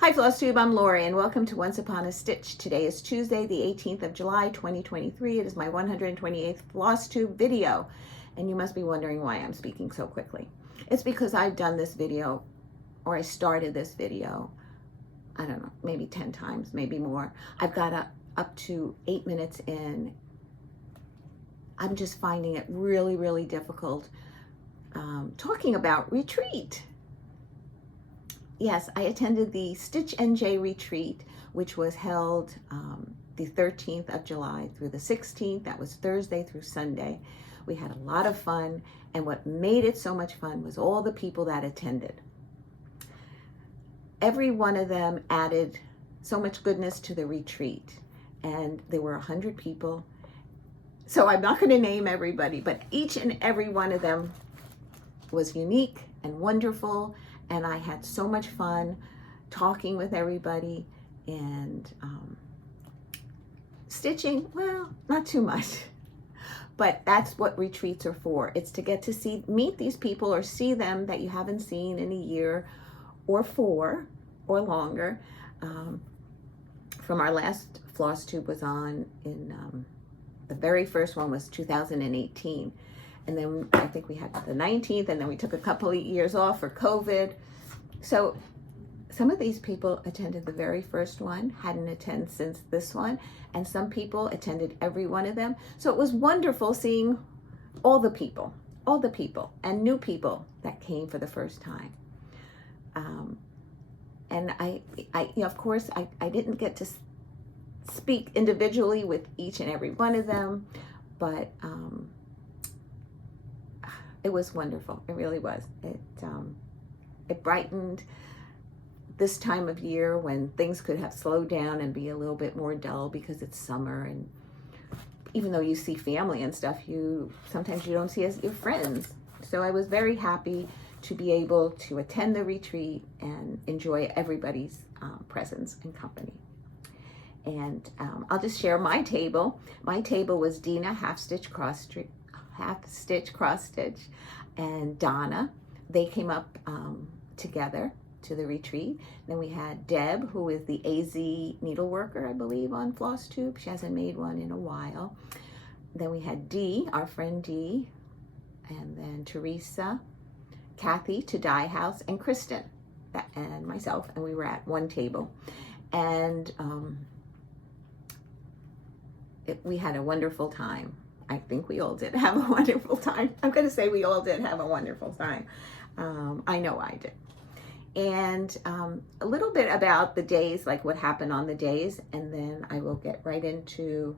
Hi Flosstube, I'm Lori and welcome to Once Upon a Stitch. Today is Tuesday, the 18th of July, 2023. It is my 128th Flosstube video. And you must be wondering why I'm speaking so quickly. It's because I've done this video, or I started this video, I don't know, maybe 10 times, maybe more. I've got up to 8 minutes in. I'm just finding it really, really difficult talking about retreat. Yes, I attended the Stitch NJ retreat, which was held the 13th of July through the 16th. That was Thursday through Sunday. We had a lot of fun, and what made it so much fun was all the people that attended. Every one of them added so much goodness to the retreat, and there were 100 people. So I'm not going to name everybody, but each and every one of them was unique and wonderful. And I had so much fun talking with everybody and stitching. Well, not too much, but that's what retreats are for. It's to get to meet these people or see them that you haven't seen in a year or 4 or longer. From our last Flosstube was on in, the very first one was 2018. And then I think we had the 19th, and then we took a couple of years off for COVID. So some of these people attended the very first one, hadn't attended since this one, and some people attended every one of them. So it was wonderful seeing all the people, and new people that came for the first time. And I of course, I didn't get to speak individually with each and every one of them, but it was wonderful. It really was. It brightened this time of year when things could have slowed down and be a little bit more dull because it's summer, and even though you see family and stuff, sometimes you don't see your friends. So I was very happy to be able to attend the retreat and enjoy everybody's presence and company. And I'll just share my table. My table was Dena, half stitch cross stitch, and Dena. They came up together to the retreat. Then we had Deb, who is the AZ Needleworker, I believe, on Flosstube. She hasn't made one in a while. Then we had Dee, our friend Dee, and then Teresa, Kathy to Dye House, and Kristen, and myself, and we were at one table. And we had a wonderful time. I think we all did have a wonderful time. I'm going to say we all did have a wonderful time. I know I did. And a little bit about the days, like what happened on the days, and then I will get right into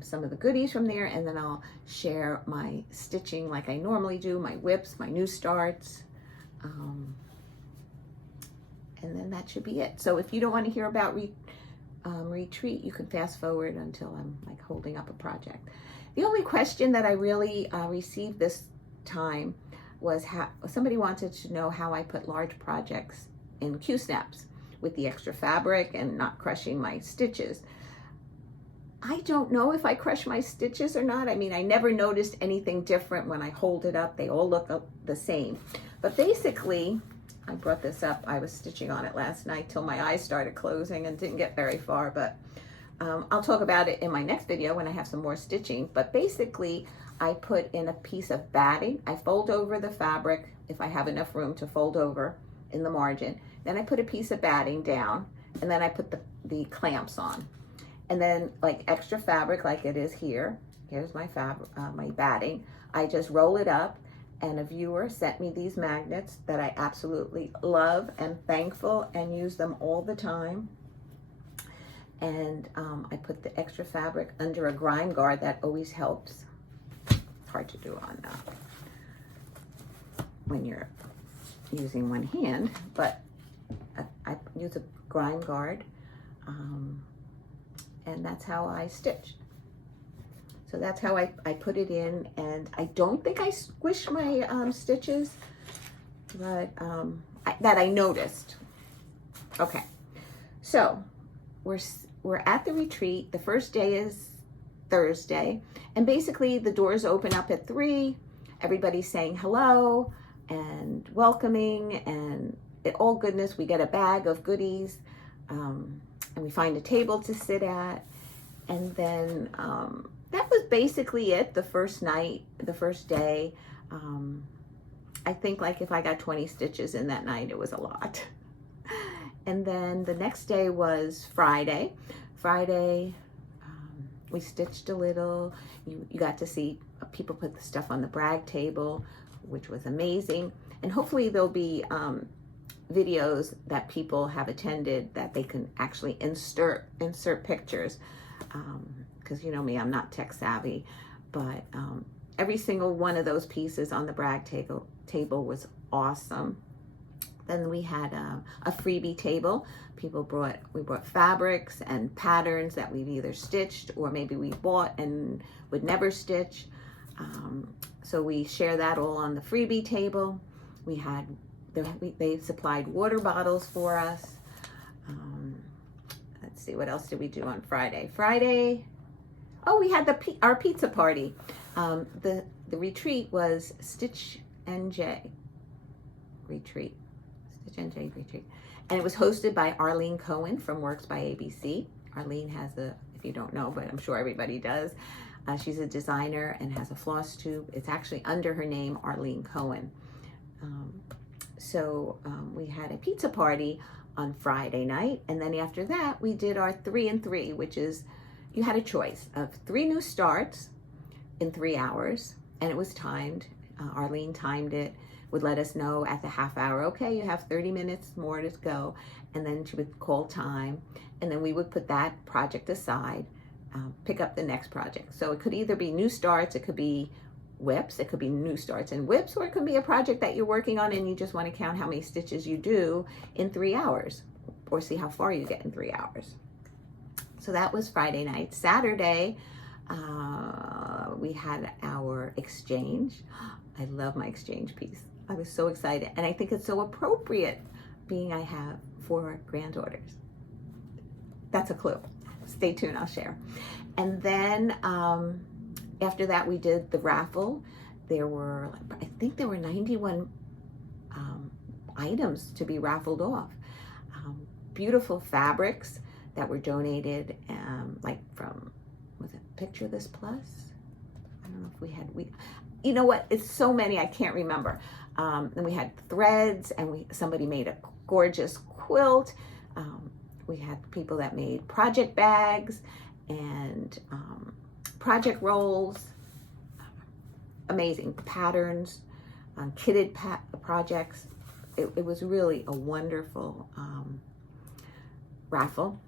some of the goodies from there, and then I'll share my stitching like I normally do, my whips, my new starts, and then that should be it. So if you don't want to hear about retreat, you can fast forward until I'm like holding up a project. The only question that I really received this time was how somebody wanted to know how I put large projects in Q-snaps with the extra fabric and not crushing my stitches. I don't know if I crush my stitches or not. I mean, I never noticed anything different when I hold it up. They all look the same. But basically, I brought this up. I was stitching on it last night till my eyes started closing and didn't get very far, but I'll talk about it in my next video when I have some more stitching. But basically, I put in a piece of batting. I fold over the fabric if I have enough room to fold over in the margin. Then I put a piece of batting down, and then I put the clamps on. And then like extra fabric like it is here. Here's my my batting. I just roll it up, and a viewer sent me these magnets that I absolutely love and thankful and use them all the time. And I put the extra fabric under a grind guard. That always helps. It's hard to do on when you're using one hand, but I use a grind guard, and that's how I stitch. So that's how I put it in, and I don't think I squish my stitches, but that I noticed. Okay, so we're at the retreat. The first day is Thursday, and basically the doors open up at 3. Everybody's saying hello and welcoming, and all goodness. We get a bag of goodies, and we find a table to sit at. And then that was basically it, the first night, the first day. I think like if I got 20 stitches in that night, it was a lot. And then the next day was Friday. Friday, we stitched a little. You got to see people put the stuff on the brag table, which was amazing. And hopefully there'll be videos that people have attended that they can actually insert pictures. Because you know me, I'm not tech savvy, but every single one of those pieces on the brag table was awesome. Then we had a freebie table. We brought fabrics and patterns that we've either stitched or maybe we bought and would never stitch. So we share that all on the freebie table. They supplied water bottles for us. Let's see, what else did we do on Friday? Oh, we had our pizza party. The retreat was Stitch NJ Retreat. Stitch NJ Retreat. And it was hosted by Arlene Cohen from Works by ABC. Arlene has if you don't know, but I'm sure everybody does, she's a designer and has a Flosstube. It's actually under her name, Arlene Cohen. So we had a pizza party on Friday night, and then after that we did our 3 and 3, which is you had a choice of 3 new starts in 3 hours, and it was timed. Arlene timed it, would let us know at the half hour, okay, you have 30 minutes more to go, and then she would call time, and then we would put that project aside, pick up the next project. So it could either be new starts, it could be whips, it could be new starts and whips, or it could be a project that you're working on and you just want to count how many stitches you do in 3 hours, or see how far you get in 3 hours. So that was Friday night. Saturday, we had our exchange. I love my exchange piece. I was so excited, and I think it's so appropriate being I have 4 granddaughters. That's a clue. Stay tuned, I'll share. And then after that, we did the raffle. I think there were 91 items to be raffled off. Beautiful fabrics that were donated, like from, was it Picture This Plus? I don't know if you know what, it's so many, I can't remember. And we had threads, and somebody made a gorgeous quilt. We had people that made project bags and project rolls, amazing patterns, kitted projects. It was really a wonderful raffle.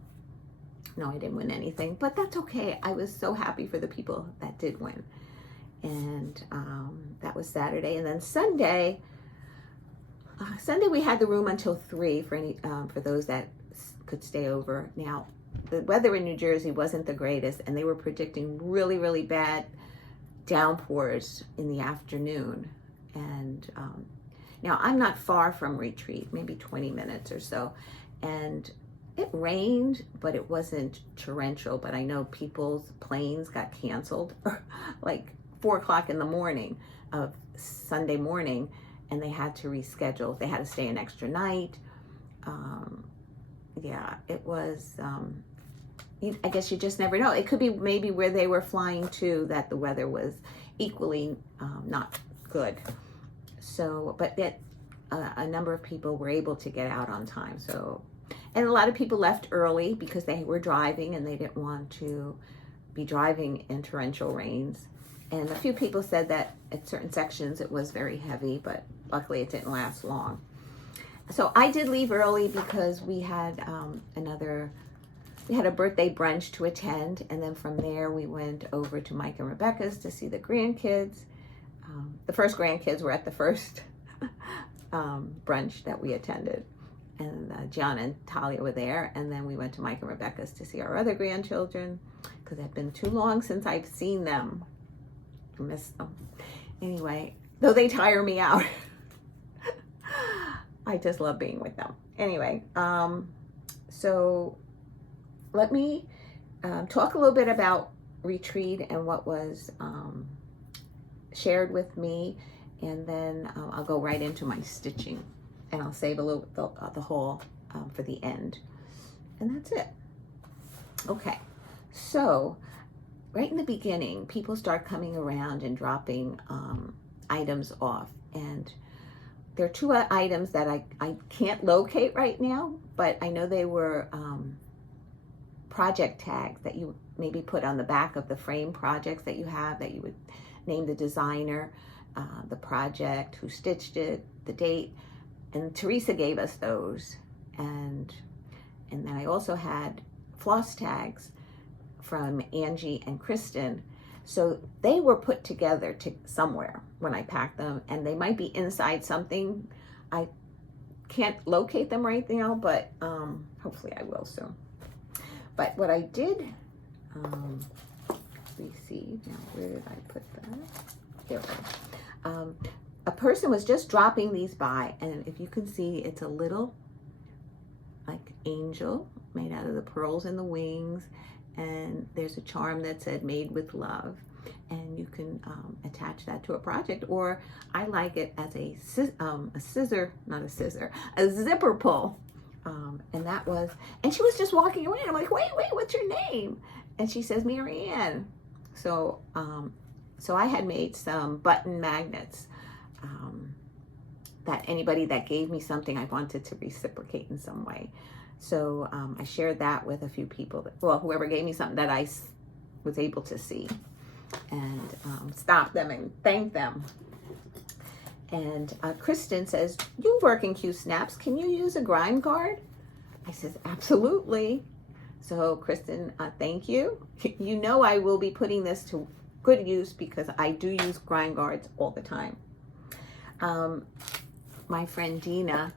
No, I didn't win anything, but that's okay. I was so happy for the people that did win. And that was Saturday. And then Sunday we had the room until 3 for those that could stay over. Now, the weather in New Jersey wasn't the greatest, and they were predicting really, really bad downpours in the afternoon. And now I'm not far from Retreat, maybe 20 minutes or so. And it rained, but it wasn't torrential. But I know people's planes got canceled like 4 o'clock in the morning of Sunday morning, and they had to reschedule. They had to stay an extra night. Yeah, it was, I guess you just never know. It could be maybe where they were flying to that the weather was equally not good. So, but a number of people were able to get out on time. So, and a lot of people left early because they were driving and they didn't want to be driving in torrential rains. And a few people said that at certain sections it was very heavy, but luckily it didn't last long. So I did leave early because we had a birthday brunch to attend, and then from there we went over to Mike and Rebecca's to see the grandkids. The first grandkids were at the first brunch that we attended, and John and Talia were there, and then we went to Mike and Rebecca's to see our other grandchildren because it had been too long since I've seen them. I miss them. Anyway, though they tire me out. I just love being with them. Anyway, so let me talk a little bit about Retreat and what was shared with me, and then I'll go right into my stitching. and I'll save a little the whole for the end. And that's it. Okay, so right in the beginning, people start coming around and dropping items off. And there are two items that I can't locate right now, but I know they were project tags that you maybe put on the back of the frame projects that you have, that you would name the designer, the project, who stitched it, the date. And Teresa gave us those. And then I also had floss tags from Angie and Kristen. So they were put together somewhere when I packed them, and they might be inside something. I can't locate them right now, but hopefully I will soon. But what I did receive, now where did I put that? Here we go. A person was just dropping these by, and if you can see, it's a little like angel made out of the pearls in the wings, and there's a charm that said "Made with Love," and you can attach that to a project, or I like it as a zipper pull. And that was, and she was just walking away, and I'm like, wait, what's your name? And she says Marianne. So I had made some button magnets that anybody that gave me something I wanted to reciprocate in some way. So I shared that with a few people, whoever gave me something that I was able to see, and stop them and thank them. And Kristen says, "You work in Q-Snaps, can you use a grime guard?" I says, "Absolutely." So Kristen, thank you. You know I will be putting this to good use because I do use grime guards all the time. My friend Dena,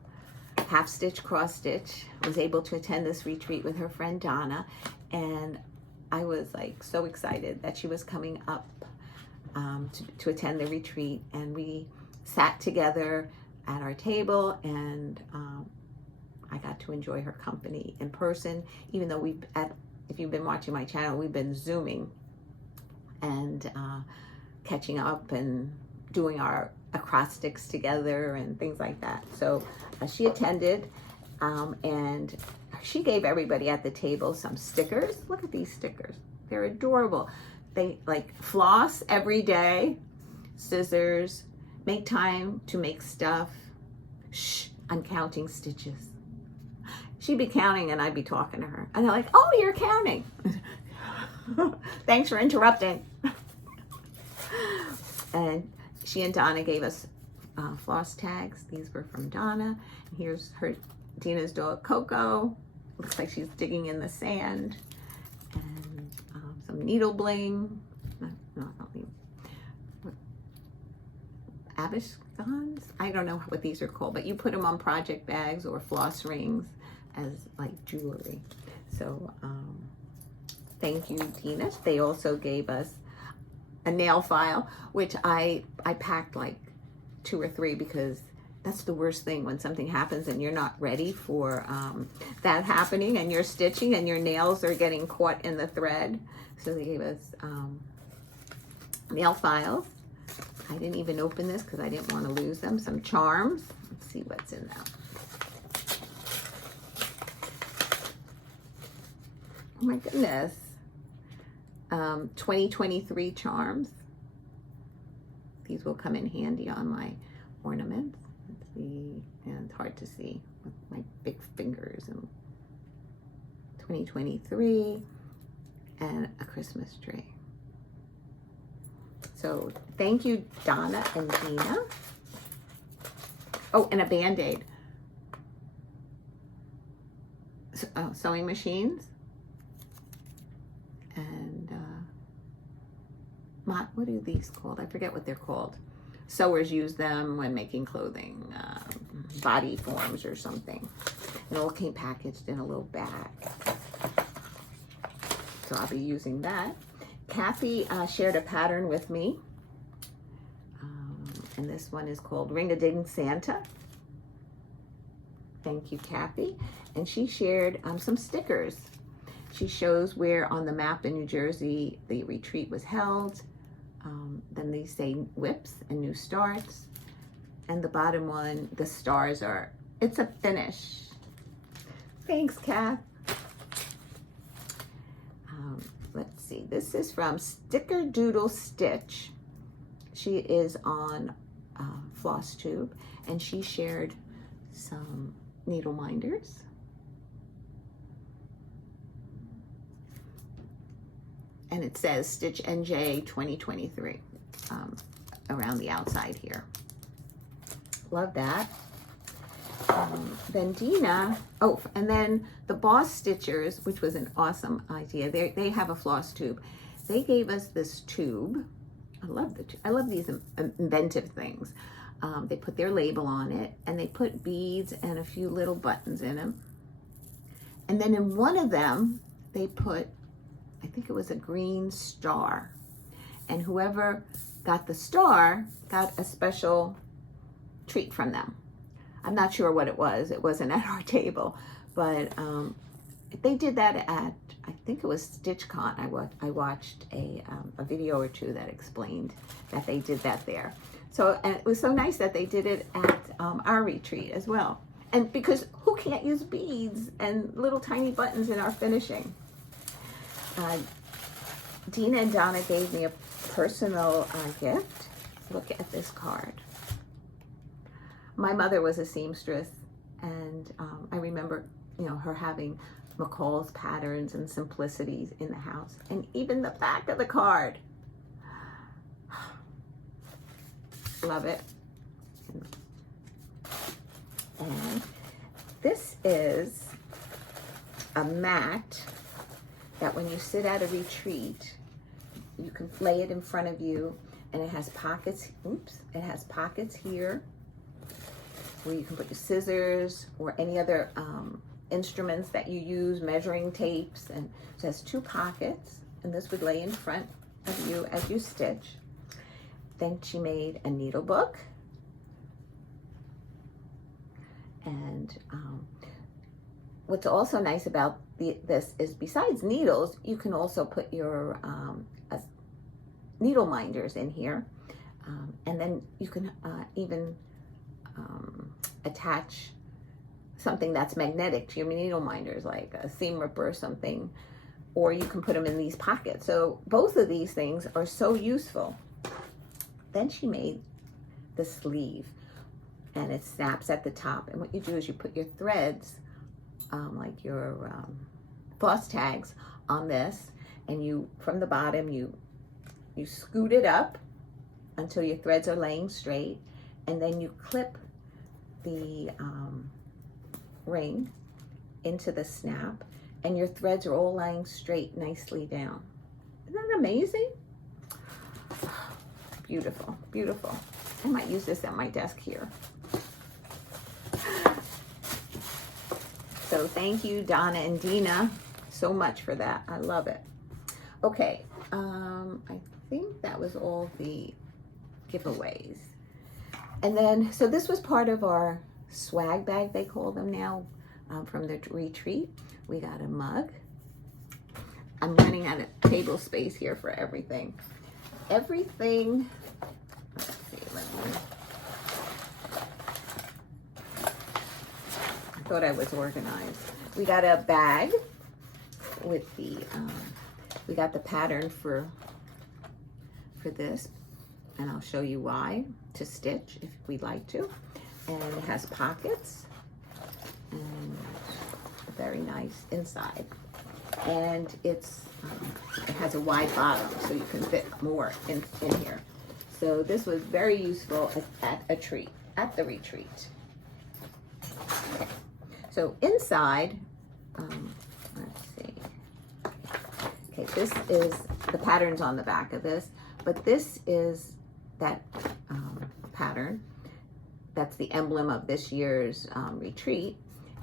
half stitch, cross stitch, was able to attend this retreat with her friend Dena, and I was like so excited that she was coming up to attend the retreat, and we sat together at our table, and I got to enjoy her company in person, even though if you've been watching my channel, we've been Zooming and catching up and doing our acrostics together and things like that. So she attended, and she gave everybody at the table some stickers. Look at these stickers. They're adorable. They like floss every day, scissors, make time to make stuff. Shh, I'm counting stitches. She'd be counting and I'd be talking to her. And they're like, "Oh, you're counting." Thanks for interrupting. And she and Dena gave us floss tags. These were from Dena. And here's Dena's dog, Coco. Looks like she's digging in the sand. And some needle bling. Abishgons? I don't know what these are called, but you put them on project bags or floss rings as like jewelry. So thank you, Dena. They also gave us a nail file, which I packed like 2 or 3 because that's the worst thing when something happens and you're not ready for that happening, and you're stitching and your nails are getting caught in the thread. So they gave us nail files. I didn't even open this because I didn't want to lose them. Some charms. Let's see what's in them. Oh my goodness. 2023 charms. These will come in handy on my ornaments. Let's see. And it's hard to see with my big fingers. And 2023 and a Christmas tree. So thank you, Dena and Dena. Oh, and a Band-Aid. Sewing machines. And what are these called? I forget what they're called. Sewers use them when making clothing, body forms or something. It all came packaged in a little bag. So I'll be using that. Kathy shared a pattern with me, and this one is called Ring-a-Ding Santa. Thank you, Kathy. And she shared some stickers. She shows where on the map in New Jersey the retreat was held. Then they say whips and new starts. And the bottom one, the stars are It's a finish. Thanks, Kath. Let's see. This is from Stickerdoodle Stitch. She is on Flosstube, and she shared some needle minders. And it says Stitch NJ 2023 around the outside here. Love that. Then Dena, oh, and then the Boss Stitchers, which was an awesome idea. They have a floss tube. They gave us this tube. I love these inventive things. They put their label on it, and they put beads and a few little buttons in them. And then in one of them, they put, I think it was a green star. And whoever got the star got a special treat from them. I'm not sure what it was. It wasn't at our table, but they did that at, I think it was StitchCon. I watched a video or two that explained that they did that there. So, and it was so nice that they did it at our retreat as well. And because who can't use beads and little tiny buttons in our finishing? Dena and Donna gave me a personal gift. Look at this card. My mother was a seamstress, and I remember, her having McCall's patterns and simplicities in the house, and even the back of the card. Love it. And this is a mat that when you sit at a retreat, you can lay it in front of you, and it has pockets. Oops, it has pockets here where you can put your scissors or any other instruments that you use, measuring tapes, and it has 2 pockets, and this would lay in front of you as you stitch. Then she made a needle book, and what's also nice about this is besides needles, you can also put your needle minders in here, and then you can even attach something that's magnetic to your needle minders, like a seam ripper or something, or you can put them in these pockets. So both of these things are so useful. Then she made the sleeve, and it snaps at the top, and what you do is you put your threads, like your floss tags, on this, and you, from the bottom, you scoot it up until your threads are laying straight, and then you clip the ring into the snap, and your threads are all lying straight nicely down. Isn't that amazing? Beautiful, beautiful. I might use this at my desk here. So thank you, Donna and Dena, so much for that. I love it. Okay, I think that was all the giveaways. And then, so this was part of our swag bag, they call them now, from the retreat. We got a mug. I'm running out of table space here for everything. Everything, let's see, I thought I was organized. We got a bag with the, we got the pattern for this, and I'll show you why, to stitch if we'd like to. And it has pockets, and very nice inside. And it's, it has a wide bottom, so you can fit more in here. So this was very useful at the retreat. Okay. So inside, let's see. Okay, this is the patterns on the back of this, but this is that pattern. That's the emblem of this year's retreat.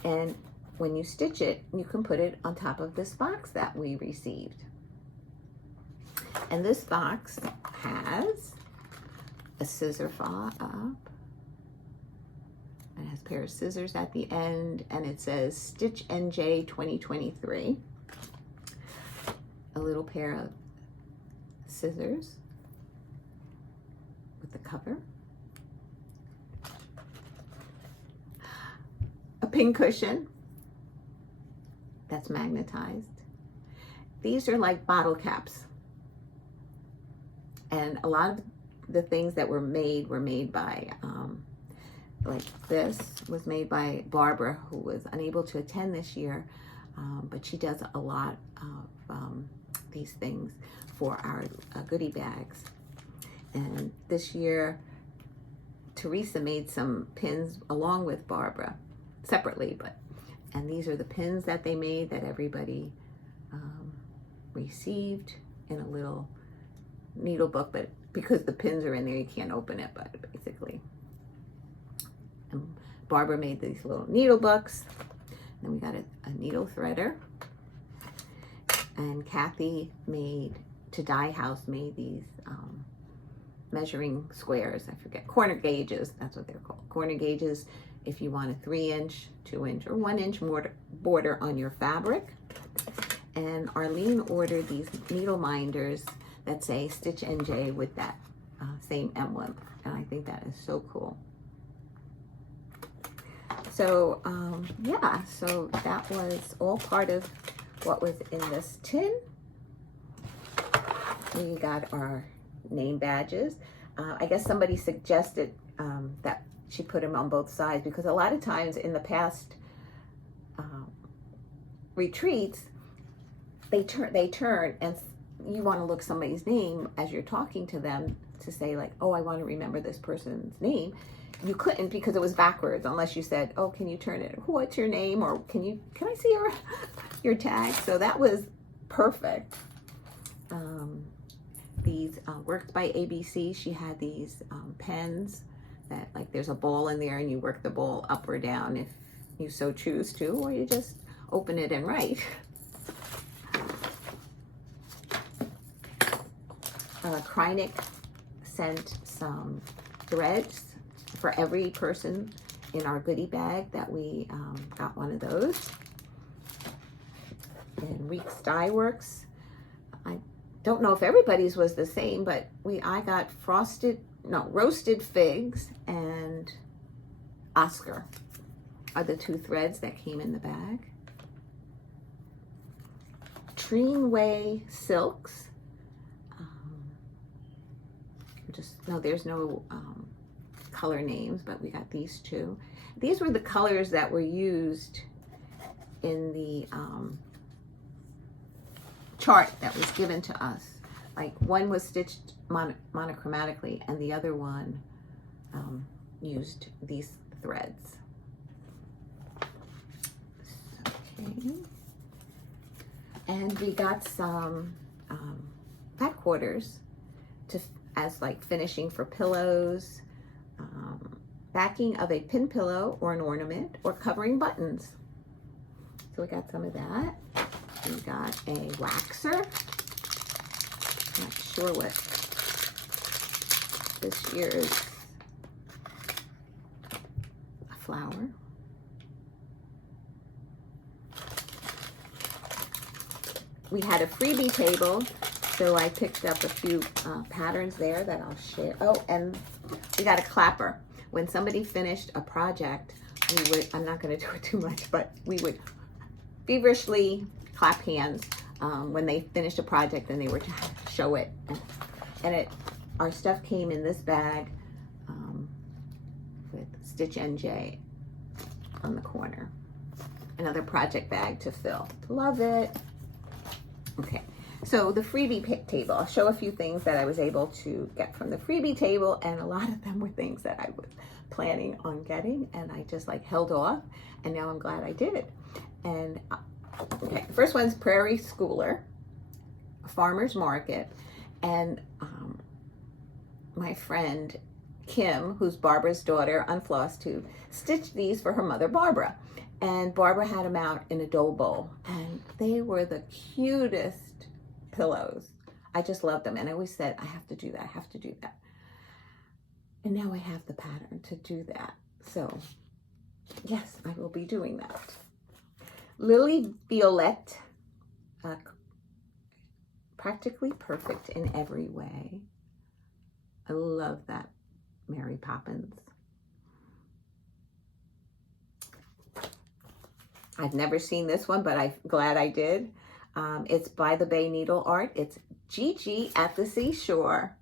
And when you stitch it, you can put it on top of this box that we received. And this box has a scissor fob up. It has a pair of scissors at the end, and it says Stitch NJ 2023. A little pair of scissors with the cover. a pincushion that's magnetized. These are like bottle caps. And a lot of the things that were made by, like this was made by Barbara, who was unable to attend this year, but she does a lot of these things for our goodie bags. And this year, Teresa made some pins along with Barbara, separately, and these are the pins that they made that everybody received in a little needle book, but because the pins are in there, you can't open it, but basically. And Barbara made these little needle books. Then we got a needle threader. And Kathy to Dye House made these measuring squares. I forget, corner gauges, that's what they're called. Corner gauges if you want a 3-inch, 2-inch, or 1-inch border on your fabric. And Arlene ordered these needle minders that say Stitch NJ with that same emblem. And I think that is so cool. So yeah, so that was all part of what was in this tin. We got our name badges. I guess somebody suggested that she put them on both sides, because a lot of times in the past retreats, they turn and you want to look somebody's name as you're talking to them to say like, oh, I want to remember this person's name. You couldn't because it was backwards, unless you said, oh, can you turn it? What's your name? Or can I see your tag? So that was perfect. These worked by ABC. She had these pens that, like, there's a ball in there and you work the ball up or down if you so choose to, or you just open it and write. Kreinik sent some threads for every person in our goodie bag that we got one of those. And Reek's Dye Works, I don't know if everybody's was the same, but I got roasted figs and Oscar are the two threads that came in the bag. Treenway Silks. There's no color names, but we got these two. These were the colors that were used in the chart that was given to us. Like, one was stitched monochromatically and the other one used these threads. Okay. And we got some back quarters as like finishing for pillows, backing of a pin pillow or an ornament, or covering buttons. So we got some of that. We got a waxer. Not sure what this year is. A flower. We had a freebie table, so I picked up a few patterns there that I'll share. Oh, and we got a clapper. When somebody finished a project, we would, I'm not going to do it too much, but we would feverishly clap hands when they finished a project and they were to show it. And our stuff came in this bag with Stitch NJ on the corner. Another project bag to fill. Love it. Okay, so the freebie table. I'll show a few things that I was able to get from the freebie table, and a lot of them were things that I was planning on getting, and I just like held off, and now I'm glad I did. And okay, the first one's Prairie Schooler, Farmer's Market, and my friend Kim, who's Barbara's daughter on Flosstube, stitched these for her mother Barbara. And Barbara had them out in a dough bowl, and they were the cutest pillows. I just loved them, and I always said, I have to do that, I have to do that. And now I have the pattern to do that. So yes, I will be doing that. Lily Violette, practically perfect in every way. I love that Mary Poppins. I've never seen this one, but I'm glad I did. It's by the Bay Needle Art. It's Gigi at the Seashore.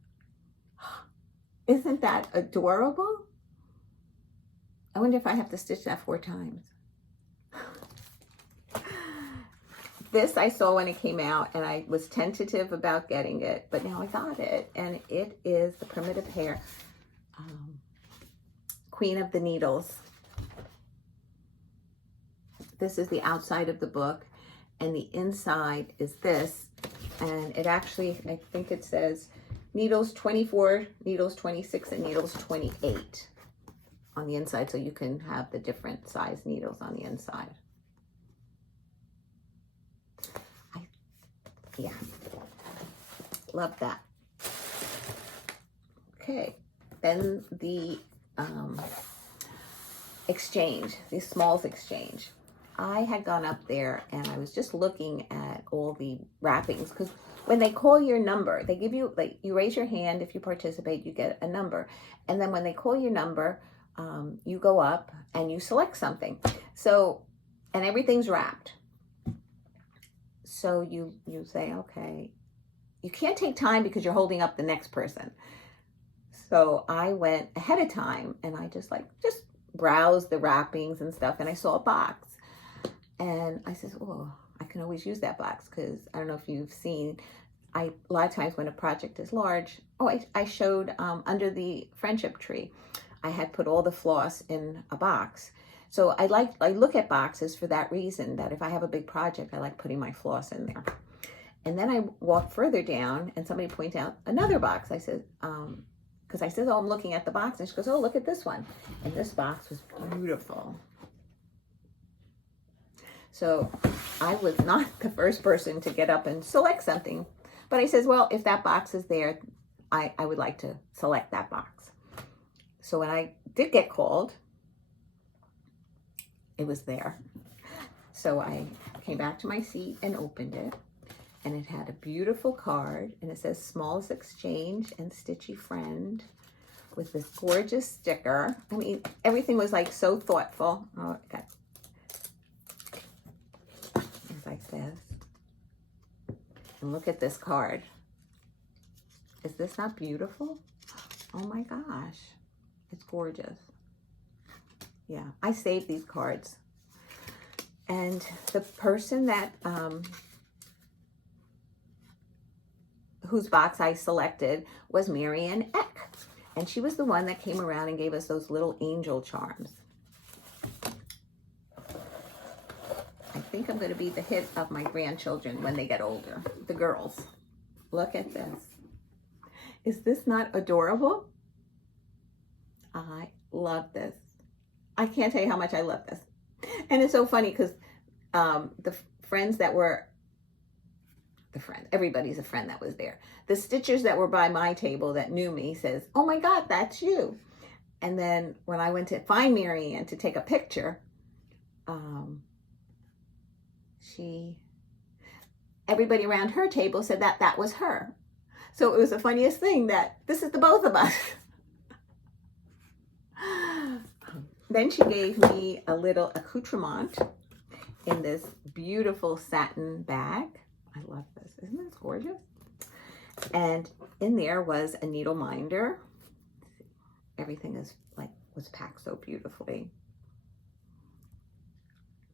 Isn't that adorable? I wonder if I have to stitch that 4 times. This I saw when it came out, and I was tentative about getting it, but now I got it, and it is the Primitive Hair Queen of the Needles. This is the outside of the book, and the inside is this, and it actually, I think it says needles 24, needles 26, and needles 28 on the inside, so you can have the different size needles on the inside. Yeah, love that. Okay, then the exchange, the Smalls exchange. I had gone up there and I was just looking at all the wrappings, because when they call your number, they give you, like, you raise your hand. If you participate, you get a number. And then when they call your number, you go up and you select something. So, and everything's wrapped. So you say, okay, you can't take time because you're holding up the next person. So I went ahead of time and I just browsed the wrappings and stuff, and I saw a box. And I said, oh, I can always use that box, because I don't know if you've seen, a lot of times when a project is large, I showed under the friendship tree, I had put all the floss in a box. So I look at boxes for that reason, that if I have a big project, I like putting my floss in there. And then I walked further down and somebody pointed out another box. I said, because I said, oh, I'm looking at the box. And she goes, oh, look at this one. And this box was beautiful. So I was not the first person to get up and select something. But I says, well, if that box is there, I would like to select that box. So when I did get called, it was there. So I came back to my seat and opened it. And it had a beautiful card. And it says, Smalls Exchange and Stitchy Friend, with this gorgeous sticker. I mean, everything was like so thoughtful. Oh, okay. Like this. And look at this card. Is this not beautiful? Oh my gosh, it's gorgeous. Yeah, I saved these cards. And the person that whose box I selected was Marianne Eck, and she was the one that came around and gave us those little angel charms. I think I'm going to be the hit of my grandchildren when they get older, the girls. Look at this. Is this not adorable? I love this. I can't tell you how much I love this. And it's so funny because the friends that were, everybody's a friend that was there. The stitchers that were by my table that knew me says, oh my God, that's you. And then when I went to find Marianne to take a picture, everybody around her table said that that was her. So it was the funniest thing that this is the both of us. Then she gave me a little accoutrement in this beautiful satin bag. I love this. Isn't this gorgeous? And in there was a needle minder. Everything was packed so beautifully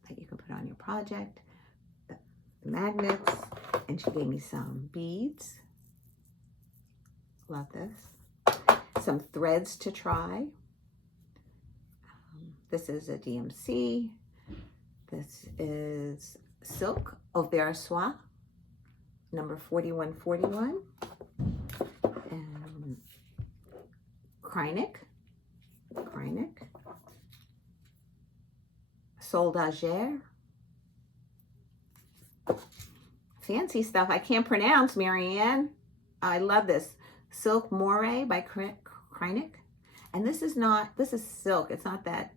that you can put on your project. Magnets, and she gave me some beads. Love this. Some threads to try. This is a DMC. This is Silk au Versoix, number 4141. And Kreinik. Soldagère. Fancy stuff I can't pronounce, Marianne. I love this. Silk Moire by Kreinik. And this is silk. It's not that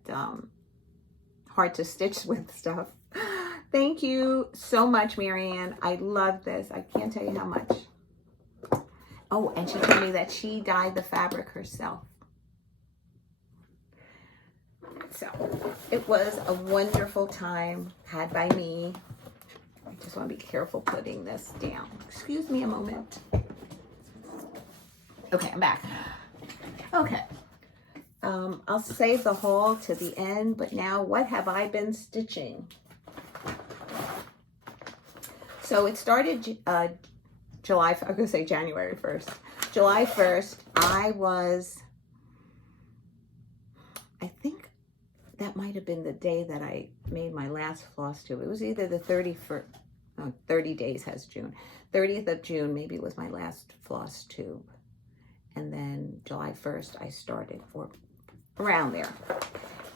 hard to stitch with stuff. Thank you so much, Marianne. I love this. I can't tell you how much. Oh, and she told me that she dyed the fabric herself. So it was a wonderful time had by me. I just want to be careful putting this down. Excuse me a moment. Okay, I'm back. Okay. I'll save the haul to the end, but now what have I been stitching? So it started July 1st. July 1st, I think that might have been the day that I made my last Flosstube. It was either the 31st, no, 30 days has June. 30th of June, maybe it was my last Flosstube. And then July 1st, I started, or around there.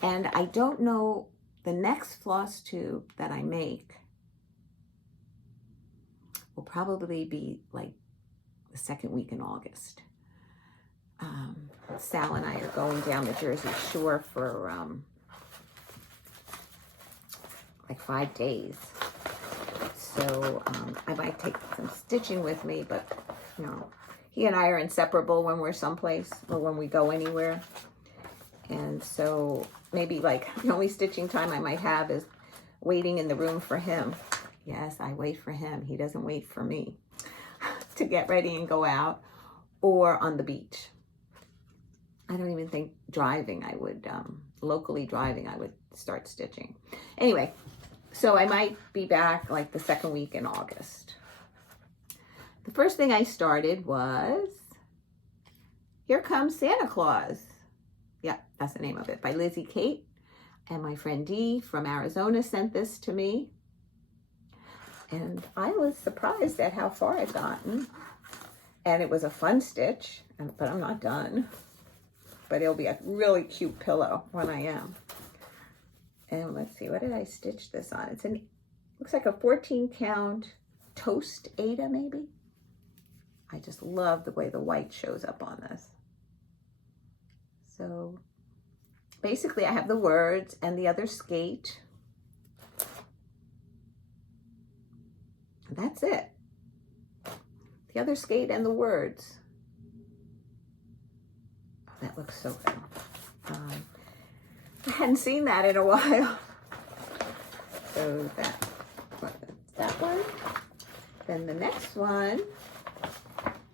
And I don't know, the next Flosstube that I make will probably be like the second week in August. Sal and I are going down the Jersey Shore for like 5 days. So I might take some stitching with me, but you know, he and I are inseparable when we're someplace or when we go anywhere. And so maybe like the only stitching time I might have is waiting in the room for him. Yes, I wait for him. He doesn't wait for me to get ready and go out, or on the beach. I don't even think driving, I would, locally driving, I would start stitching. Anyway, so I might be back like the second week in August. The first thing I started was Here Comes Santa Claus. Yeah, that's the name of it, by Lizzie Kate. And my friend Dee from Arizona sent this to me. And I was surprised at how far I'd gotten. And it was a fun stitch, but I'm not done. But it'll be a really cute pillow when I am. And let's see, what did I stitch this on? It's looks like a 14 count toast Ada maybe. I just love the way the white shows up on this. So basically I have the words and the other skate. And that's it. The other skate and the words. Oh, that looks so good. I hadn't seen that in a while. So that one. Then the next one.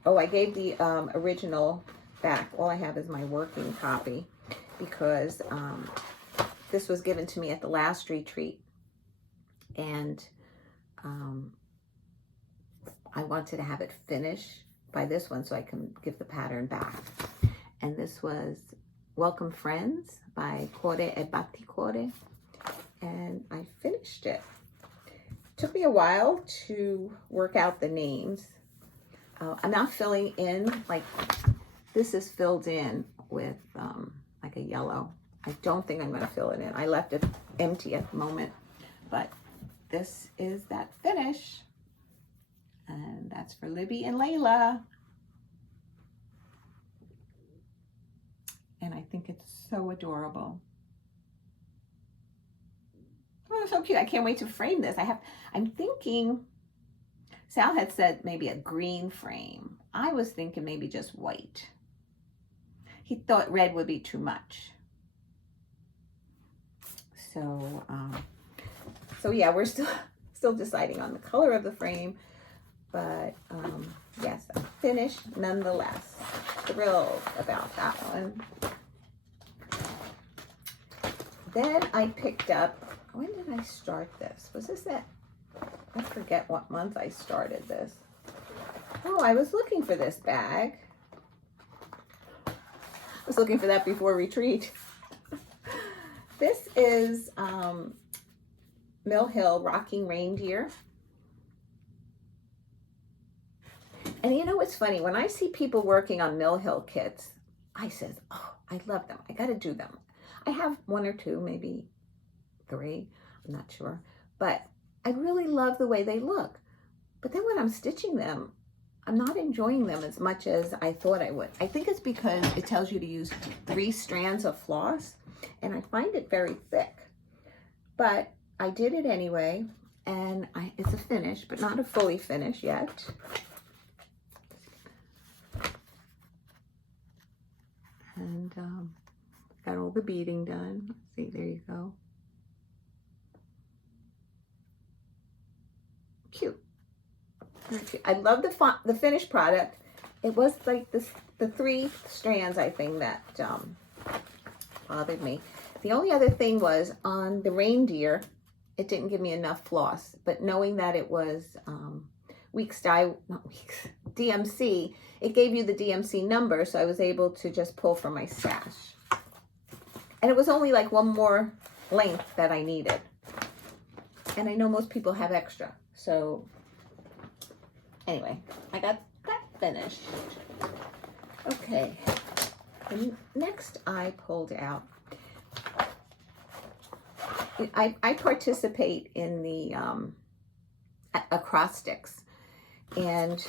Oh, I gave the original back. All I have is my working copy because this was given to me at the last retreat. And I wanted to have it finished by this one so I can give the pattern back. And this was Welcome Friends by Cuore e Batticuore. And I finished it. Took me a while to work out the names. I'm not filling in, like this is filled in with like a yellow. I don't think I'm going to fill it in. I left it empty at the moment, but this is that finish. And that's for Libby and Layla. And I think it's so adorable. Oh, it's so cute. I can't wait to frame this. I'm thinking, Sal had said maybe a green frame. I was thinking maybe just white. He thought red would be too much. So yeah, we're still deciding on the color of the frame. But yes, I'm finished nonetheless. Thrilled about that one. Then I picked up, when did I start this? Was this it? I forget what month I started this. Oh, I was looking for this bag. I was looking for that before retreat. This is Mill Hill Rocking Reindeer. And you know what's funny? When I see people working on Mill Hill kits, I says, oh, I love them. I got to do them. I have 1 or 2, maybe 3. I'm not sure. But I really love the way they look. But then when I'm stitching them, I'm not enjoying them as much as I thought I would. I think it's because it tells you to use 3 strands of floss. And I find it very thick. But I did it anyway. And it's a finish, but not a fully finish yet. And got all the beading done. Let's see, there you go. Cute. I love the finished product. It was like the 3 strands, I think, that bothered me. The only other thing was on the reindeer, it didn't give me enough floss, but knowing that it was DMC, it gave you the DMC number, so I was able to just pull from my stash. And it was only like one more length that I needed. And I know most people have extra, so anyway, I got that finished. Okay, and next I pulled out, I participate in the acrostics, and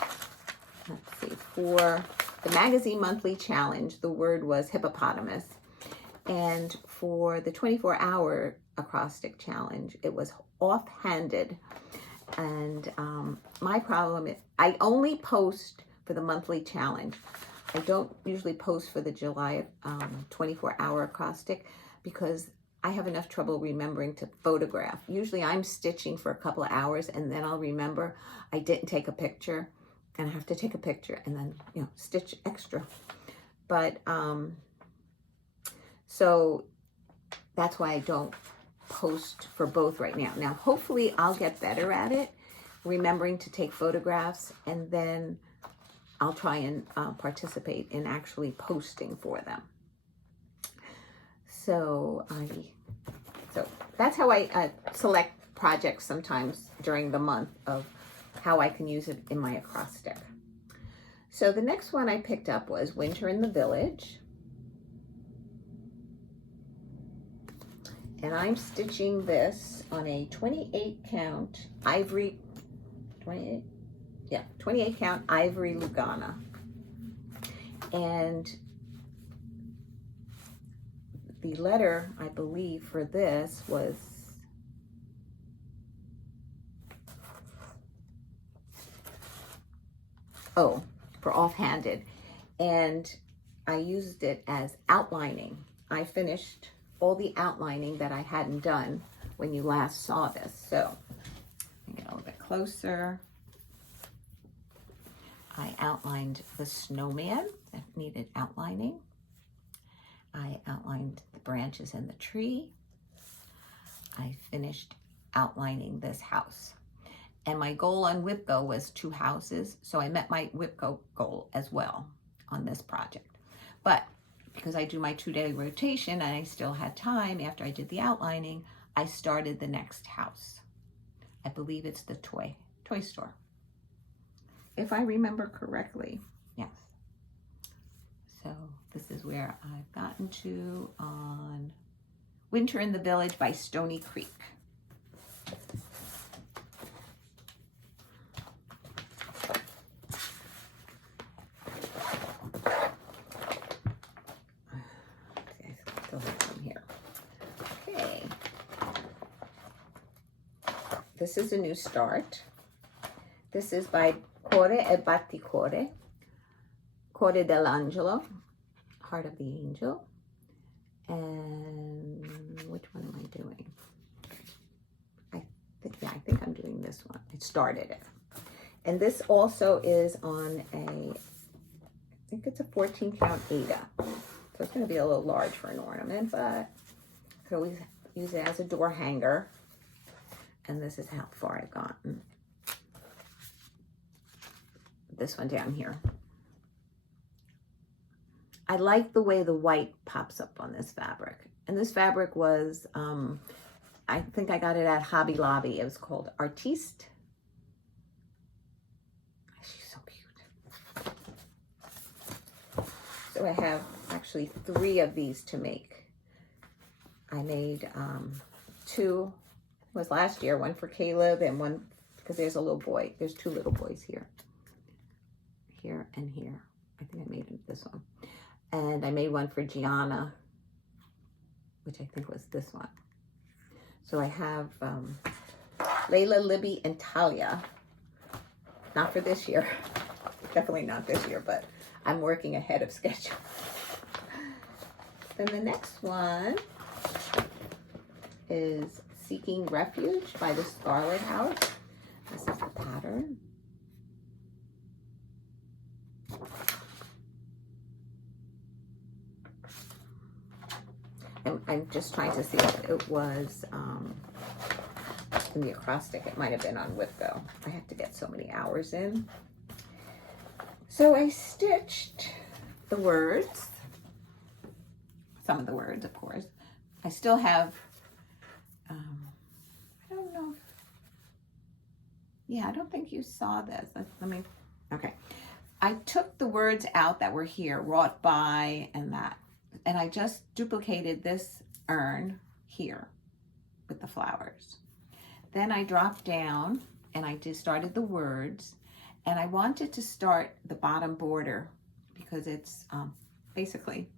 let's see, for the magazine monthly challenge, the word was hippopotamus, and for the 24-hour acrostic challenge, it was offhanded. And my problem is I only post for the monthly challenge. I don't usually post for the July 24-hour acrostic because I have enough trouble remembering to photograph. Usually I'm stitching for a couple of hours and then I'll remember I didn't take a picture, and I have to take a picture and then, you know, stitch extra. But so that's why I don't post for both right now. Now, hopefully I'll get better at it, remembering to take photographs, and then I'll try and participate in actually posting for them. So that's how I select projects sometimes during the month of how I can use it in my acrostic. So the next one I picked up was Winter in the Village. And I'm stitching this on a 28 count ivory, 28? Yeah, 28 count ivory Lugana. And the letter, I believe, for this was for offhanded. And I used it as outlining. I finished all the outlining that I hadn't done when you last saw this. So, get a little bit closer. I outlined the snowman that needed outlining. I outlined the branches in the tree. I finished outlining this house. And my goal on WIPGO was 2 houses, so I met my WIPGO goal as well on this project. But because I do my 2-day rotation and I still had time after I did the outlining, I started the next house. I believe it's the toy store, if I remember correctly. Yes. So this is where I've gotten to on Winter in the Village by Stony Creek. This is a new start. This is by Cuore e Batticuore, Cuore dell'Angelo, Heart of the Angel. And which one am I doing? I think I'm doing this one. It started it. And this also is on I think it's a 14 count Ada. So it's going to be a little large for an ornament, but I could always use it as a door hanger. And this is how far I've gotten. This one down here. I like the way the white pops up on this fabric. And this fabric was, I think I got it at Hobby Lobby. It was called Artiste. She's so cute. So I have actually 3 of these to make. I made 2. Was last year, one for Caleb and one because there's a little boy. There's 2 little boys here and here. I think I made this one, and I made one for Gianna, which I think was this one. So I have Layla, Libby, and Talia. Not for this year, definitely not this year, but I'm working ahead of schedule. Then the next one is Seeking Refuge by the Scarlet House. This is the pattern. I'm just trying to see if it was in the acrostic. It might have been on Whipco. I have to get so many hours in. So I stitched the words, some of the words, of course. I still have, I don't know. Yeah, I don't think you saw this. Let me, okay. I took the words out that were here, wrought by and that. And I just duplicated this urn here with the flowers. Then I dropped down and I just started the words, and I wanted to start the bottom border because it's basically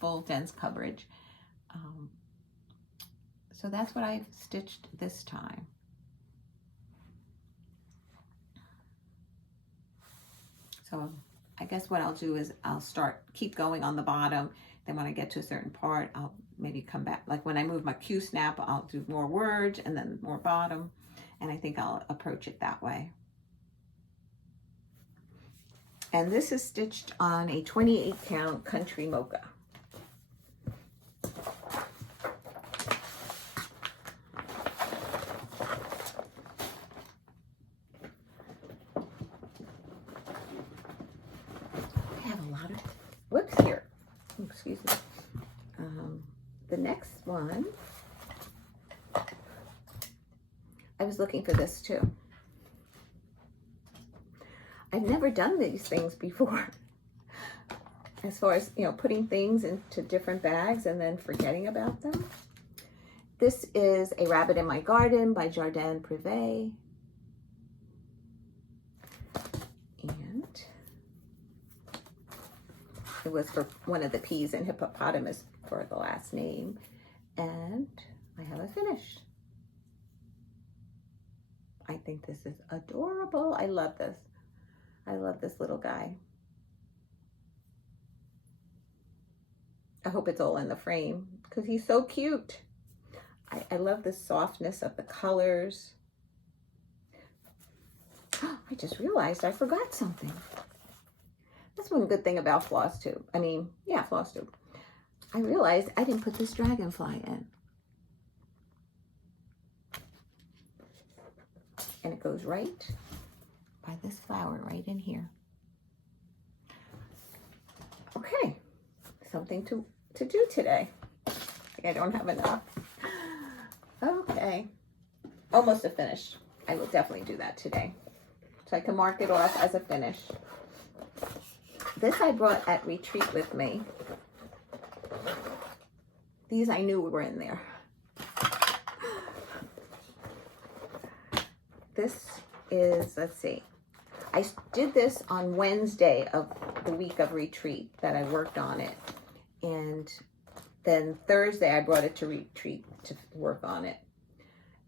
full dense coverage. So that's what I've stitched this time. So I guess what I'll do is I'll keep going on the bottom. Then when I get to a certain part, I'll maybe come back. Like when I move my Q snap, I'll do more words and then more bottom. And I think I'll approach it that way. And this is stitched on a 28 count Country Mocha. I have a lot of whips here. Excuse me. The next one, I was looking for this too. I've never done these things before. As far as, you know, putting things into different bags and then forgetting about them. This is A Rabbit in My Garden by Jardin Privé. And it was for one of the peas and hippopotamus for the last name. And I have a finish. I think this is adorable. I love this. I love this little guy. I hope it's all in the frame because he's so cute. I love the softness of the colors. I just realized I forgot something. That's one good thing about Flosstube. I mean, yeah, Flosstube. I realized I didn't put this dragonfly in. And it goes right by this flower right in here. Okay, something to do today. I don't have enough. Okay, almost a finish. I will definitely do that today. So I can mark it off as a finish. This I brought at retreat with me. These I knew were in there. This is, let's see, I did this on Wednesday of the week of retreat that I worked on it. And then Thursday I brought it to retreat to work on it.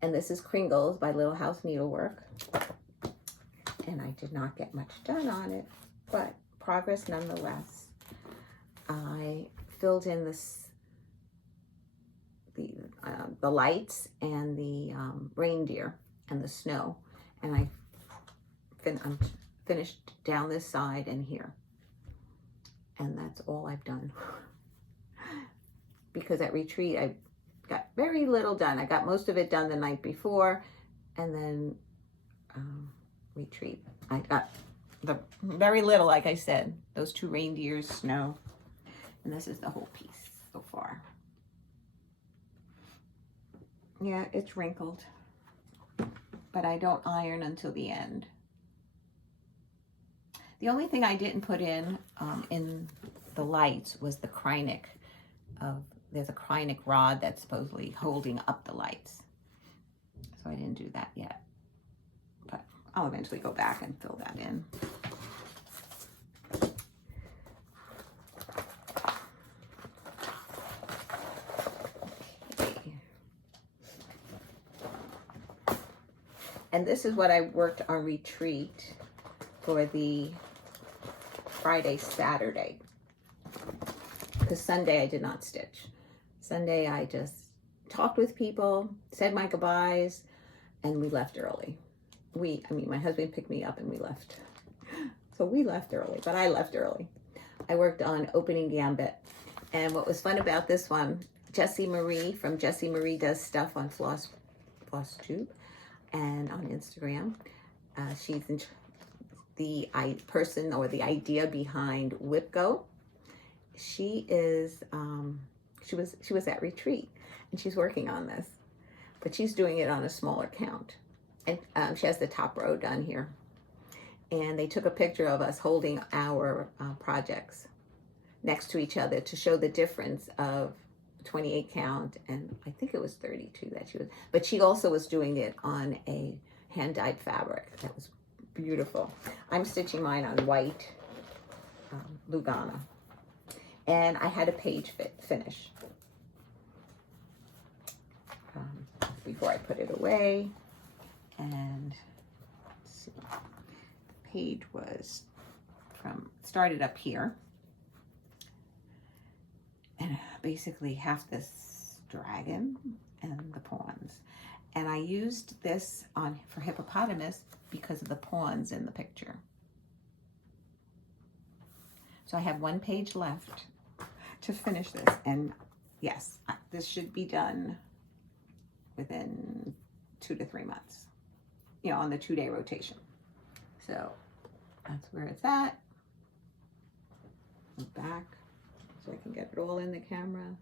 And this is Kringles by Little House Needlework. And I did not get much done on it, but progress nonetheless. I filled in the lights and the reindeer and the snow, and I'm finished down this side and here, and that's all I've done. Because at retreat I got very little done. I got most of it done the night before, and then retreat I got the very little, like I said, those two reindeers, snow, and this is the whole piece so far. Yeah, it's wrinkled, but I don't iron until the end. The only thing I didn't put in the lights was the Krynic. There's a Krynic rod that's supposedly holding up the lights. So I didn't do that yet, but I'll eventually go back and fill that in. And this is what I worked on retreat for the Friday, Saturday. Because because Sunday I did not stitch. Sunday I just talked with people, said my goodbyes, and we left early. My husband picked me up and we left. So we left early, but I left early. I worked on Opening Gambit. And what was fun about this one, Jessie Marie from Jessie Marie does stuff on Flosstube and on Instagram. She's the person or the idea behind WhipGo. She is, she was at retreat and she's working on this, but she's doing it on a smaller count. And she has the top row done here. And they took a picture of us holding our projects next to each other to show the difference of 28 count, and I think it was 32 that she was, but she also was doing it on a hand-dyed fabric. That was beautiful. I'm stitching mine on white Lugana, and I had a page finish before I put it away. And let's see, the page was started up here, and basically half this dragon and the pawns. And I used this for hippopotamus because of the pawns in the picture. So I have one page left to finish this. And yes, this should be done within 2 to 3 months, on the 2-day rotation. So that's where it's at. Go back so I can get it all in the camera.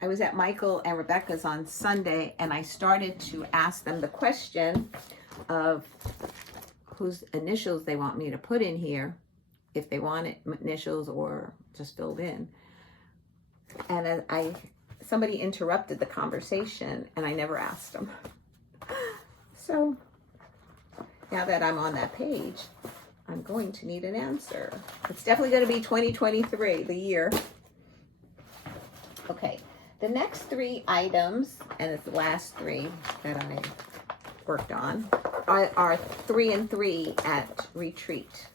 I was at Michael and Rebecca's on Sunday, and I started to ask them the question of whose initials they want me to put in here, if they wanted initials or just filled in. And somebody interrupted the conversation, and I never asked them. So now that I'm on that page, I'm going to need an answer. It's definitely going to be 2023, the year. Okay, the next 3 items, and it's the last 3 that I worked on, are 3 and 3 at retreat.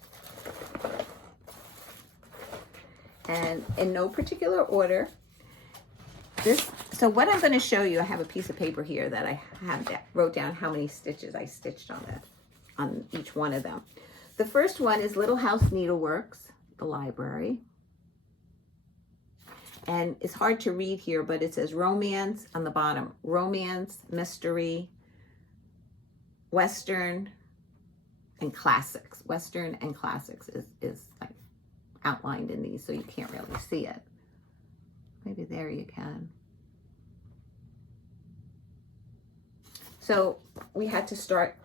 And in no particular order. So what I'm going to show you, I have a piece of paper here that I wrote down how many stitches I stitched on each one of them. The first one is Little House Needleworks, the library. And it's hard to read here, but it says romance on the bottom. Romance, mystery, Western, and classics. Western and classics is like outlined in these, so you can't really see it. Maybe there you can. So we had to start,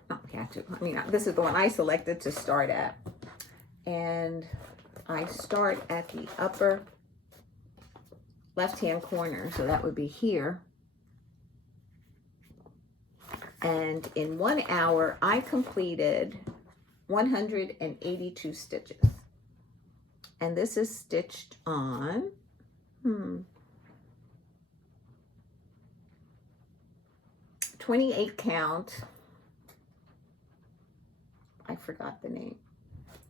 this is the one I selected to start at. And I start at the upper left-hand corner, so that would be here. And in 1 hour, I completed 182 stitches. And this is stitched on, 28 count. I forgot the name.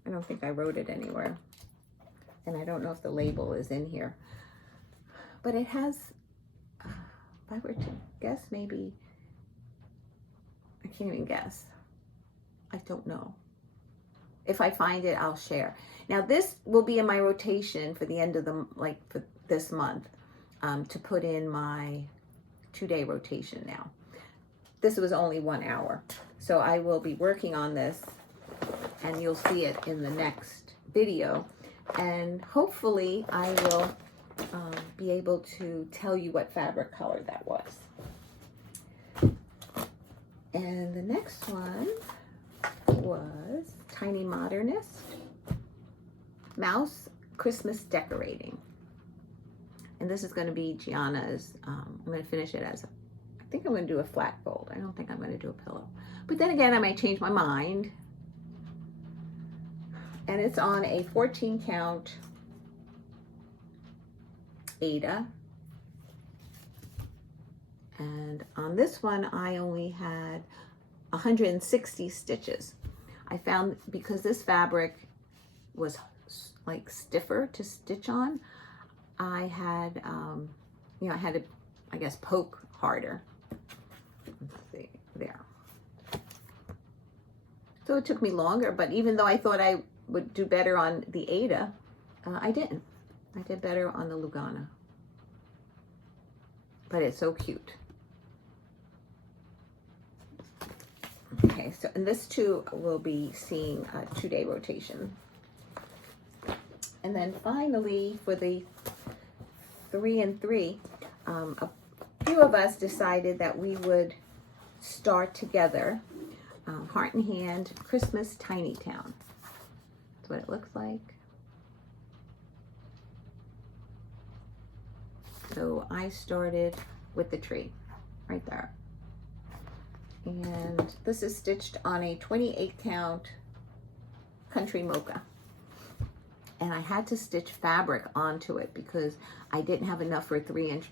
I don't think I wrote it anywhere. And I don't know if the label is in here. But it has, if I were to guess, maybe, I can't even guess. I don't know. If I find it, I'll share. Now this will be in my rotation for the end of for this month, to put in my 2-day rotation now. This was only 1 hour. So I will be working on this, and you'll see it in the next video. And hopefully I will be able to tell you what fabric color that was. And the next one was Tiny Modernist, Mouse Christmas Decorating. And this is going to be Gianna's, I'm going to finish it as I think I'm going to do a flat fold. I don't think I'm going to do a pillow. But then again, I might change my mind. And it's on a 14 count Ada. And on this one, I only had 160 stitches. I found, because this fabric was like stiffer to stitch on, I had, you know, I had to, I guess, poke harder. Let's see, there. So it took me longer, but even though I thought I would do better on the Ada, I didn't. I did better on the Lugana. But it's so cute. Okay, so, and this too will be seeing a 2-day rotation. And then finally, for the 3 and 3, a few of us decided that we would start together Heart in Hand Christmas Tiny Town. That's what it looks like. So I started with the tree right there. And this is stitched on a 28 count Country Mocha. And I had to stitch fabric onto it because I didn't have enough for a 3-inch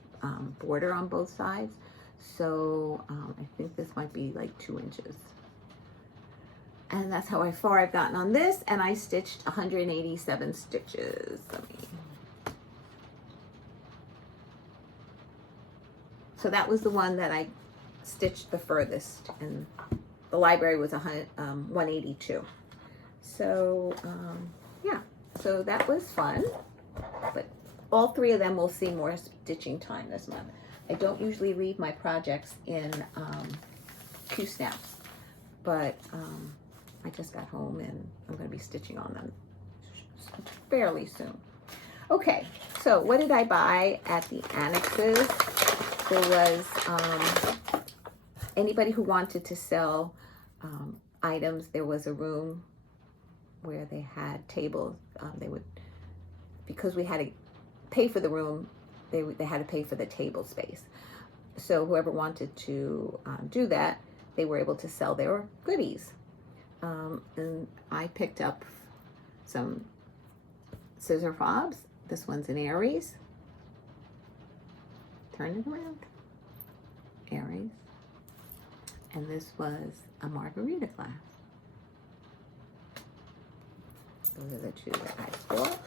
border on both sides. So I think this might be like 2 inches. And that's how far I've gotten on this. And I stitched 187 stitches. So that was the one that I stitched the furthest, and the library was 182. So yeah, so that was fun. But all 3 of them will see more stitching time this month. I don't usually read my projects in Q-snaps, but I just got home and I'm going to be stitching on them fairly soon. Okay, so what did I buy at the annexes? There was anybody who wanted to sell items. There was a room where they had tables. They would, because we had to pay for the room, they had to pay for the table space. So whoever wanted to do that, they were able to sell their goodies. And I picked up some scissor fobs. This one's an Aries. Turn it around. Aries. And this was a margarita glass. Those are the 2 that I bought.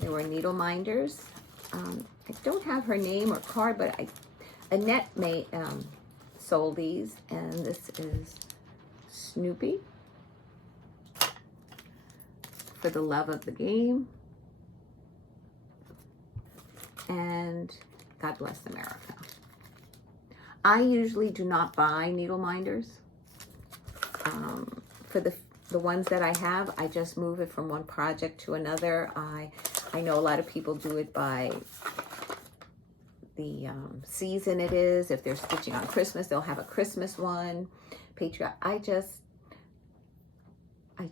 There were needle minders. I don't have her name or card, but Annette sold these, and this is Snoopy for the love of the game, and God Bless America. I usually do not buy needle minders. For the ones that I have, I just move it from one project to another. I know a lot of people do it by the season it is. If they're stitching on Christmas, they'll have a Christmas one. I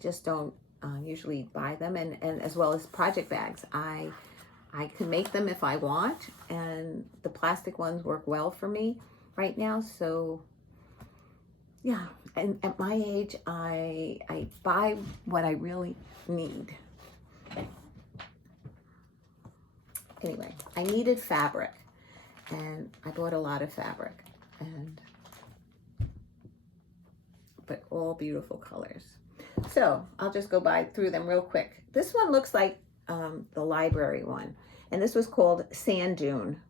just don't usually buy them, and as well as project bags. I can make them if I want, and the plastic ones work well for me right now. So yeah, and at my age, I buy what I really need. Anyway, I needed fabric, and I bought a lot of fabric, but all beautiful colors. So I'll just go through them real quick. This one looks like the library one, and this was called Sand Dune.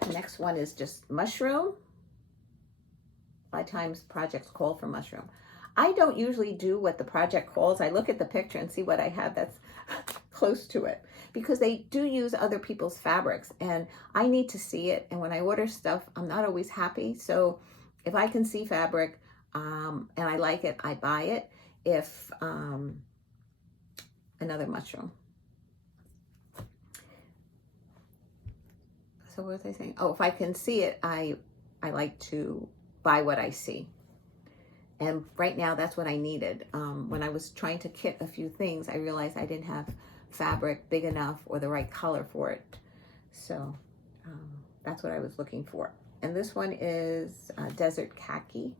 The next one is just mushroom. A lot of times projects call for mushroom. I don't usually do what the project calls. I look at the picture and see what I have that's close to it, because they do use other people's fabrics, and I need to see it. And when I order stuff, I'm not always happy. So if I can see fabric and I like it, I buy it. If another mushroom. So what was I saying? Oh, if I can see it, I like to buy what I see. And right now, that's what I needed. When I was trying to kit a few things, I realized I didn't have fabric big enough or the right color for it. So that's what I was looking for. And this one is Desert Khaki.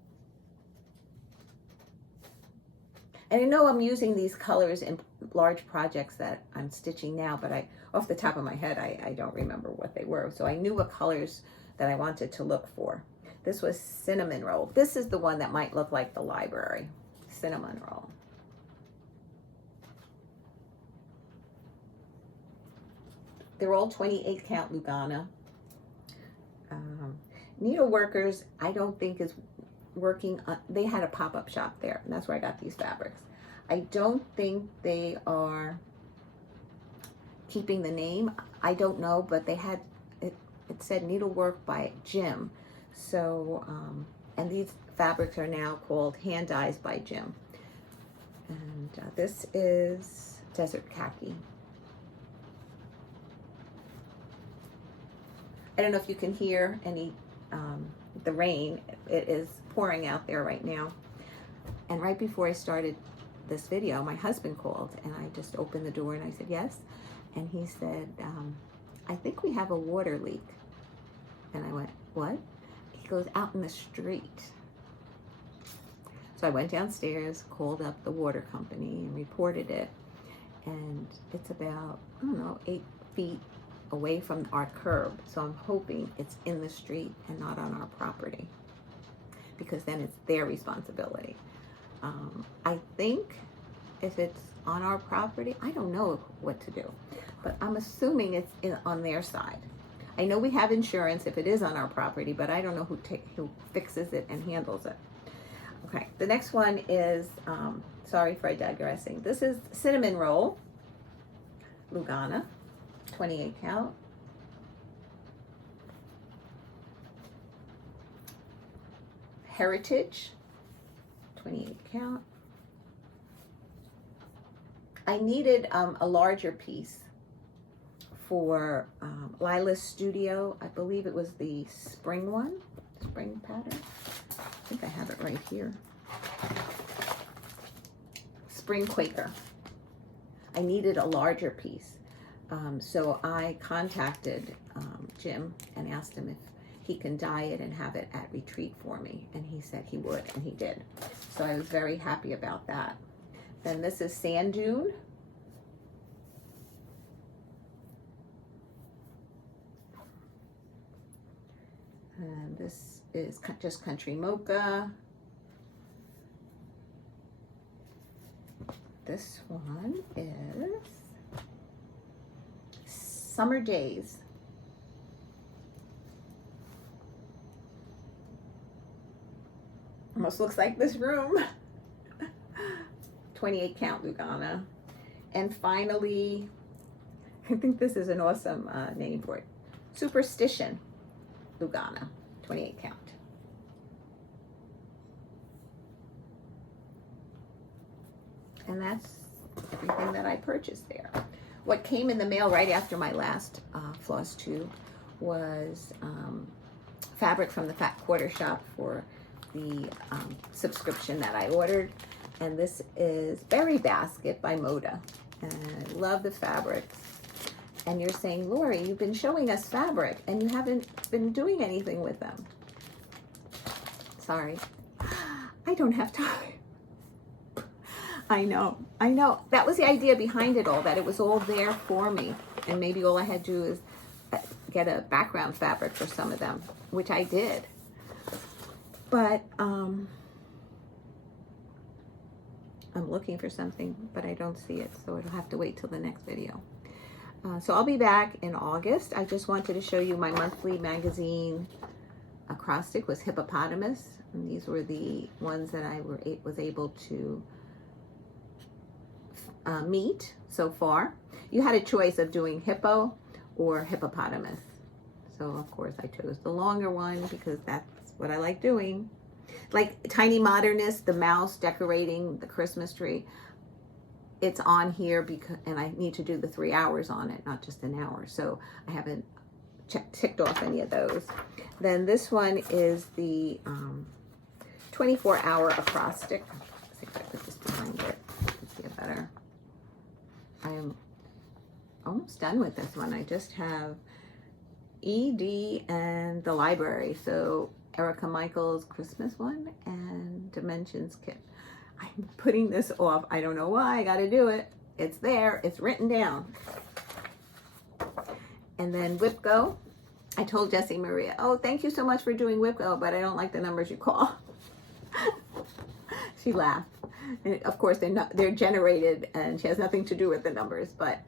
And I know I'm using these colors in large projects that I'm stitching now, but off the top of my head, I don't remember what they were. So I knew what colors that I wanted to look for. This was cinnamon roll. This is the one that might look like the library. Cinnamon roll. They're all 28 count Lugana. Needleworkers, I don't think is working. They had a pop-up shop there, and that's where I got these fabrics. I don't think they are keeping the name. I don't know, but they had, it said Needlework by Jim. So, and these fabrics are now called Hand Dyes by Jim. And this is Desert Khaki. I don't know if you can hear any, the rain. It is pouring out there right now. And right before I started this video, my husband called, and I just opened the door and I said, yes. And he said, I think we have a water leak. And I went, what? He goes, out in the street. So I went downstairs, called up the water company and reported it. And it's about, I don't know, 8 feet away from our curb. So I'm hoping it's in the street and not on our property, because then it's their responsibility. I think if it's on our property, I don't know what to do, but I'm assuming it's on their side. I know we have insurance if it is on our property, but I don't know who fixes it and handles it. Okay, the next one is, sorry for digressing. This is cinnamon roll, Lugana, 28 count. Heritage, 28 count. I needed a larger piece for Lila's Studio. I believe it was the spring one, spring pattern. I think I have it right here. Spring Quaker. I needed a larger piece. So I contacted Jim and asked him if he can dye it and have it at retreat for me. And he said he would, and he did. So I was very happy about that. Then this is Sand Dune. And this is just Country Mocha. This one is Summer Days. Almost looks like this room. 28 count Lugana. And finally, I think this is an awesome name for it. Superstition Lugana, 28 count. And that's everything that I purchased there. What came in the mail right after my last Flosstube was fabric from the Fat Quarter Shop for the subscription that I ordered. And this is Berry Basket by Moda. And I love the fabrics. And you're saying, Lori, you've been showing us fabric and you haven't been doing anything with them. Sorry, I don't have time. I know. That was the idea behind it all, that it was all there for me. And maybe all I had to do is get a background fabric for some of them, which I did. But I'm looking for something, but I don't see it. So it'll have to wait till the next video. So I'll be back in August. I just wanted to show you my monthly magazine acrostic was hippopotamus. And these were the ones that I was able to meet so far. You had a choice of doing hippo or hippopotamus. So of course I chose the longer one because that's what I like doing. Like Tiny Modernist, the mouse decorating the Christmas tree. It's on here because, and I need to do the 3 hours on it, not just an hour. So I haven't ticked off any of those. Then this one is the 24-hour acrostic. I think I put this behind it. See it better. I am almost done with this one. I just have ED and the library. So Erica Michaels' Christmas one and Dimensions kit. I'm putting this off. I don't know why. I got to do it. It's there. It's written down. And then Whip Go. I told Jessie Maria, oh, thank you so much for doing whip, oh, but I don't like the numbers you call. She laughed. And of course, they're generated, and she has nothing to do with the numbers. But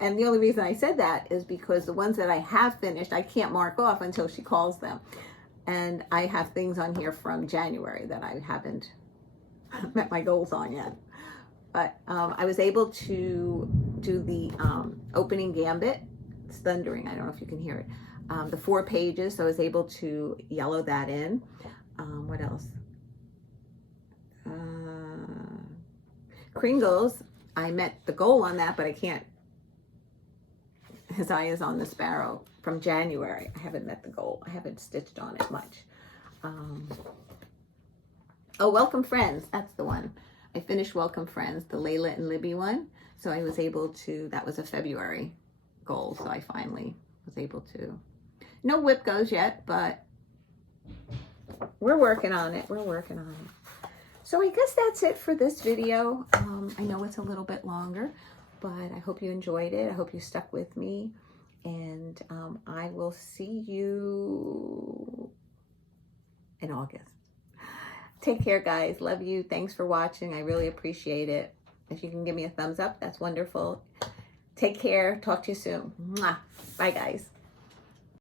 and the only reason I said that is because the ones that I have finished, I can't mark off until she calls them. And I have things on here from January that I haven't met my goals on yet. But I was able to do the opening gambit. It's thundering. I don't know if you can hear it. The 4 pages, so I was able to yellow that in. What else? Kringles, I met the goal on that, but I can't. His eye is on the sparrow from January. I haven't met the goal. I haven't stitched on it much. Oh, Welcome Friends, that's the one. I finished Welcome Friends, the Layla and Libby one. So I was able to, that was a February goal, so I finally was able to. No whip goes yet, but we're working on it. We're working on it. So I guess that's it for this video. I know it's a little bit longer, but I hope you enjoyed it. I hope you stuck with me, and I will see you in August. Take care, guys. Love you. Thanks for watching. I really appreciate it. If you can give me a thumbs up, that's wonderful. Take care. Talk to you soon. Mwah. Bye, guys.